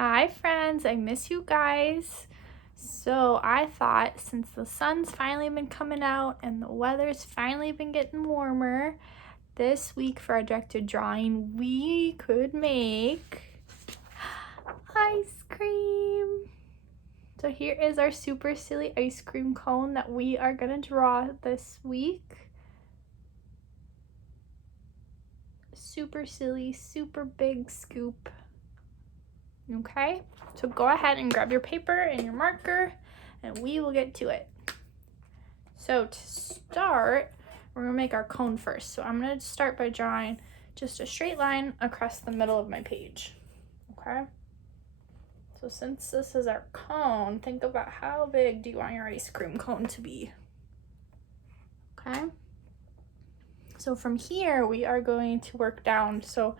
Hi friends, I miss you guys. So I thought since the sun's finally been coming out and the weather's finally been getting warmer, this week for our directed drawing, we could make ice cream. So here is our super silly ice cream cone that we are gonna draw this week. Super silly, super big scoop. Okay, so go ahead and grab your paper and your marker and we will get to it. So to start, we're gonna make our cone first. So I'm gonna start by drawing just a straight line across the middle of my page, okay? So since this is our cone, think about how big do you want your ice cream cone to be, okay? So from here, we are going to work down. So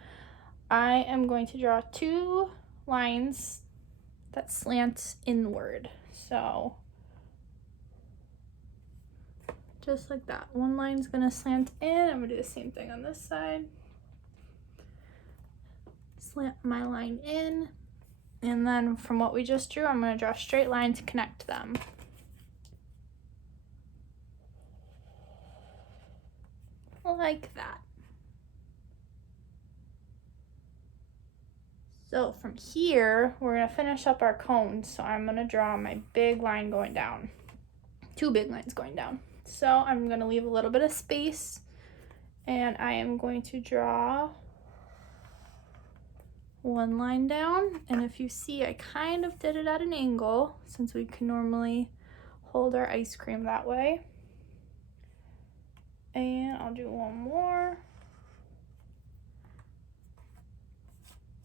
I am going to draw two lines that slant inward. So just like that. One line's gonna slant in. I'm gonna do the same thing on this side. Slant my line in. And then from what we just drew, I'm gonna draw a straight line to connect them. Like that. So from here, we're gonna finish up our cone. So I'm gonna draw my big line going down. Two big lines going down. So I'm gonna leave a little bit of space and I am going to draw one line down. And if you see, I kind of did it at an angle since we can normally hold our ice cream that way. And I'll do one more.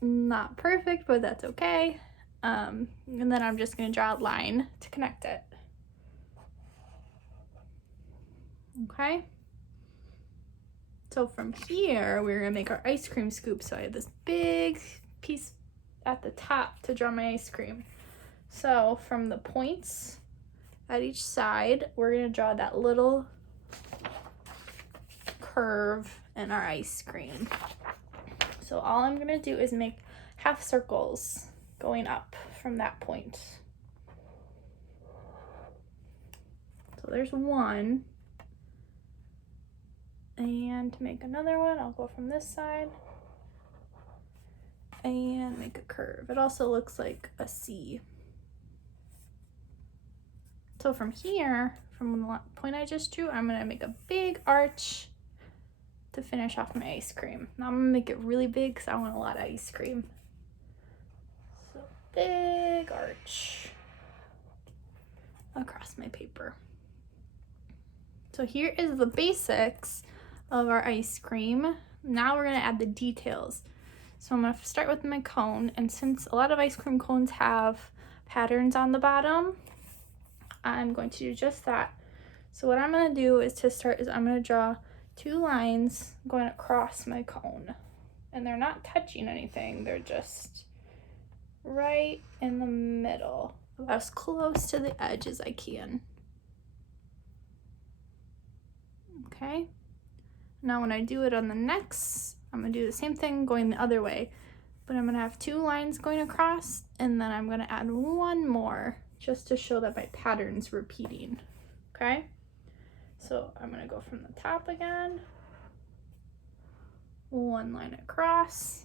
Not perfect, but that's okay. And then I'm just gonna draw a line to connect it. Okay. So from here, we're gonna make our ice cream scoop. So I have this big piece at the top to draw my ice cream. So from the points at each side, we're gonna draw that little curve in our ice cream. So all I'm gonna do is make half circles going up from that point. So there's one. And to make another one, I'll go from this side and make a curve. It also looks like a C. So from here, from the point I just drew, I'm gonna make a big arch to finish off my ice cream. Now I'm gonna make it really big because I want a lot of ice cream. So big arch across my paper. So here is the basics of our ice cream. Now we're gonna add the details. So I'm gonna start with my cone, and since a lot of ice cream cones have patterns on the bottom, I'm going to do just that. So what I'm gonna do is I'm gonna draw two lines going across my cone. And they're not touching anything, they're just right in the middle, as close to the edge as I can. Okay, now when I do it on the next, I'm gonna do the same thing going the other way, but I'm gonna have two lines going across, and then I'm gonna add one more just to show that my pattern's repeating, okay? So I'm gonna go from the top again, one line across.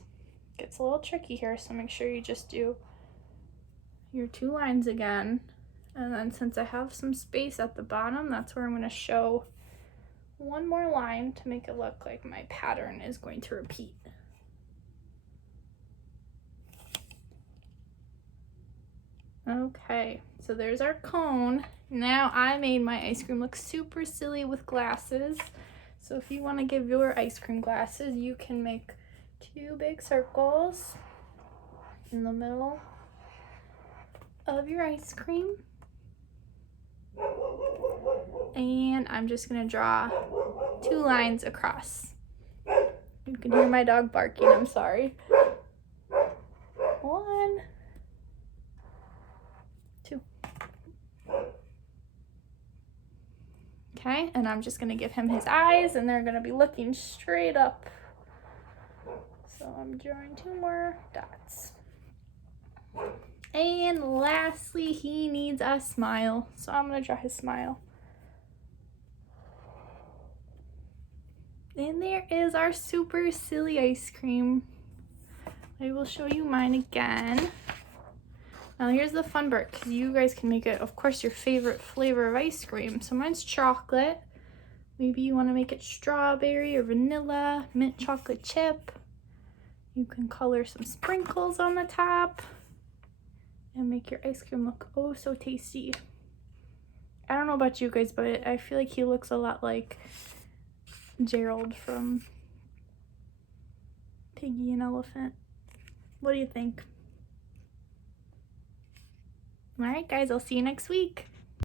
Gets a little tricky here, so make sure you just do your two lines again. And then since I have some space at the bottom, that's where I'm gonna show one more line to make it look like my pattern is going to repeat. Okay, so there's our cone. Now I made my ice cream look super silly with glasses. So if you want to give your ice cream glasses, you can make two big circles in the middle of your ice cream. And I'm just gonna draw two lines across. You can hear my dog barking, I'm sorry. One, two. Okay, and I'm just gonna give him his eyes, and they're gonna be looking straight up. So I'm drawing two more dots. And lastly, he needs a smile. So I'm gonna draw his smile. And there is our super silly ice cream. I will show you mine again. Now here's the fun part, because you guys can make it, of course, your favorite flavor of ice cream. So mine's chocolate. Maybe you want to make it strawberry or vanilla, mint chocolate chip. You can color some sprinkles on the top and make your ice cream look oh so tasty. I don't know about you guys, but I feel like he looks a lot like Gerald from Piggy and Elephant. What do you think? All right, guys, I'll see you next week.